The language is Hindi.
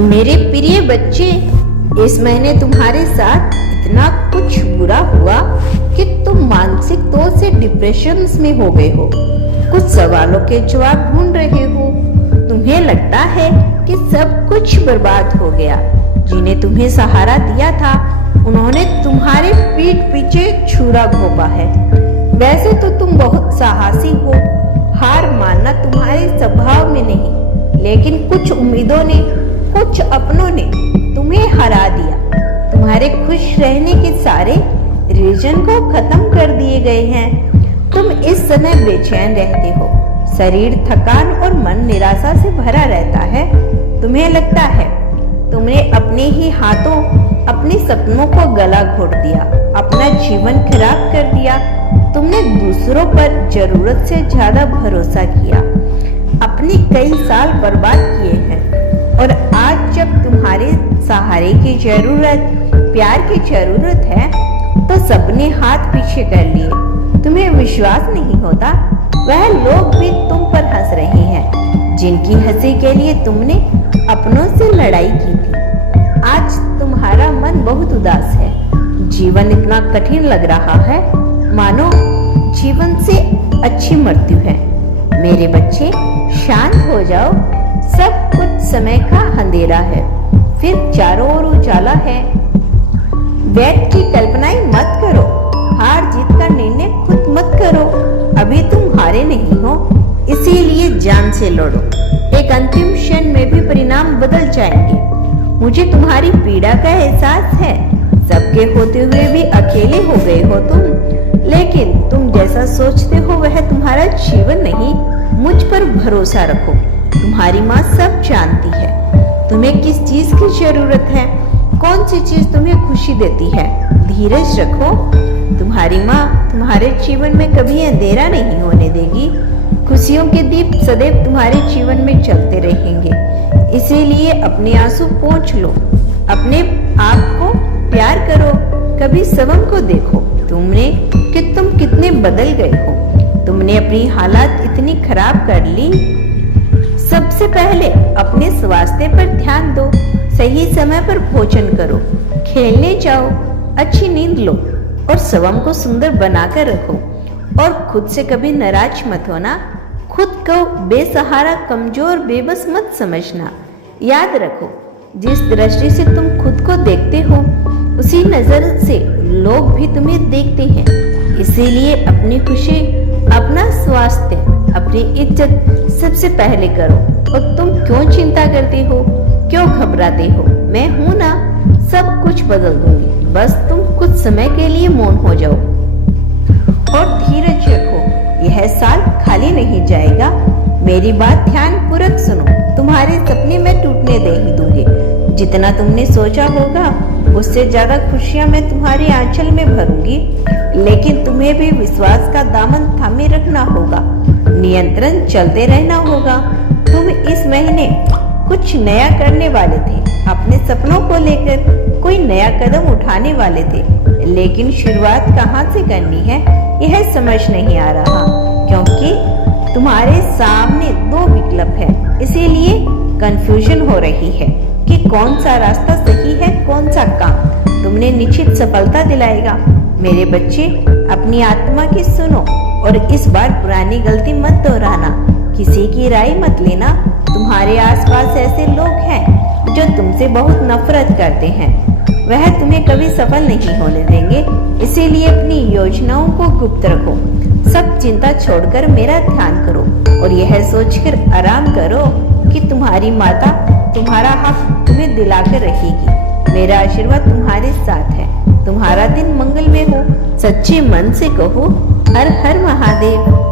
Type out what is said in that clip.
मेरे प्रिय बच्चे, इस महीने तुम्हारे साथ इतना कुछ बुरा हुआ कि तुम मानसिक तौर से डिप्रेशन में हो गए हो। कुछ सवालों के जवाब ढूंढ रहे हो। तुम्हें लगता है कि सब कुछ बर्बाद हो गया। जिन्हें तुम्हें सहारा दिया था उन्होंने तुम्हारे पीठ पीछे छुरा घोंपा है। वैसे तो तुम बहुत साहसी हो, हार मानना तुम्हारे स्वभाव में नहीं, लेकिन कुछ उम्मीदों ने, कुछ अपनों ने तुम्हें हरा दिया। तुम्हारे खुश रहने के सारे रीजन को खत्म कर दिए गए हैं। तुम इस समय बेचैन रहते हो, शरीर थकान और मन निराशा से भरा रहता है। तुम्हें लगता है तुमने अपने ही हाथों अपने सपनों को गला घोट दिया, अपना जीवन खराब कर दिया। तुमने दूसरों पर जरूरत से ज्यादा भरोसा किया, अपने कई साल बर्बाद किए हैं। और आज जब तुम्हारे सहारे की जरूरत, प्यार की जरूरत है, तो सबने हाथ पीछे कर लिए। तुम्हें विश्वास नहीं होता, वह लोग भी तुम पर हंस रहे हैं जिनकी हंसी के लिए तुमने अपनों से लड़ाई की थी। आज तुम्हारा मन बहुत उदास है, जीवन इतना कठिन लग रहा है मानो जीवन से अच्छी मृत्यु है। मेरे बच्चे, शांत हो जाओ। सब कुछ समय का अंधेरा है, फिर चारों ओर उजाला है। व्यर्थ की कल्पनाएं मत करो, हार जीत का निर्णय खुद मत करो। अभी तुम हारे नहीं हो, इसीलिए जान से लड़ो। एक अंतिम क्षण में भी परिणाम बदल जाएंगे। मुझे तुम्हारी पीड़ा का एहसास है। सबके होते हुए भी अकेले हो गए हो तुम, लेकिन तुम जैसा सोचते हो वह तुम्हारा जीवन नहीं। मुझ पर भरोसा रखो, तुम्हारी माँ सब जानती है तुम्हें किस चीज की जरूरत है, कौन सी चीज तुम्हें खुशी देती है। धीरज रखो, तुम्हारी माँ तुम्हारे जीवन में कभी अंधेरा नहीं होने देगी। खुशियों के दीप सदैव तुम्हारे जीवन में चलते रहेंगे। इसीलिए अपने आंसू पोंछ लो, अपने आप को प्यार करो। कभी सबम को देखो तुम कितने बदल गए हो। तुमने अपनी हालात इतनी खराब कर ली। सबसे पहले अपने स्वास्थ्य पर ध्यान दो, सही समय पर भोजन करो, खेलने जाओ, अच्छी नींद लो और स्वयं को सुंदर बनाकर रखो। और खुद से कभी नाराज मत होना। खुद को बेसहारा, कमजोर, बेबस मत समझना। याद रखो, जिस दृष्टि से तुम खुद को देखते हो उसी नजर से लोग भी तुम्हें देखते हैं। इसीलिए अपनी खुशी, अपना स्वास्थ्य, अपनी इज्जत सबसे पहले करो। और तुम क्यों चिंता करते हो, क्यों घबराते हो? मैं हूं ना, सब कुछ बदल दूंगी। बस तुम कुछ समय के लिए मौन हो जाओ और धीरज रखो। यह साल खाली नहीं जाएगा। मेरी बात ध्यान पूर्वक सुनो। तुम्हारे सपने मैं टूटने दे ही दूंगी। जितना तुमने सोचा होगा उससे ज्यादा खुशियां मैं तुम्हारे आंचल में भरूंगी। लेकिन तुम्हें भी विश्वास का दामन थामे रखना होगा, नियंत्रण चलते रहना होगा। तुम इस महीने कुछ नया करने वाले थे, अपने सपनों को लेकर कोई नया कदम उठाने वाले थे, लेकिन शुरुआत कहाँ से करनी है यह समझ नहीं आ रहा, क्योंकि तुम्हारे सामने दो विकल्प है। इसीलिए कंफ्यूजन हो रही है कि कौन सा रास्ता सही है, कौन सा काम तुमने निश्चित सफलता दिलाएगा। मेरे बच्चे, अपनी आत्मा की सुनो और इस बार पुरानी गलती मत दोहराना। किसी की राय मत लेना। तुम्हारे आसपास ऐसे लोग हैं जो तुमसे बहुत नफरत करते हैं, वह तुम्हें कभी सफल नहीं होने देंगे। इसीलिए अपनी योजनाओं को गुप्त रखो। सब चिंता छोड़कर मेरा ध्यान करो और यह सोचकर आराम करो कि तुम्हारी माता तुम्हारा हक तुम्हें दिलाकर रहेगी। मेरा आशीर्वाद तुम्हारे साथ है। तुम्हारा दिन मंगलमय हो। सच्चे मन से कहो, हर हर महादेव।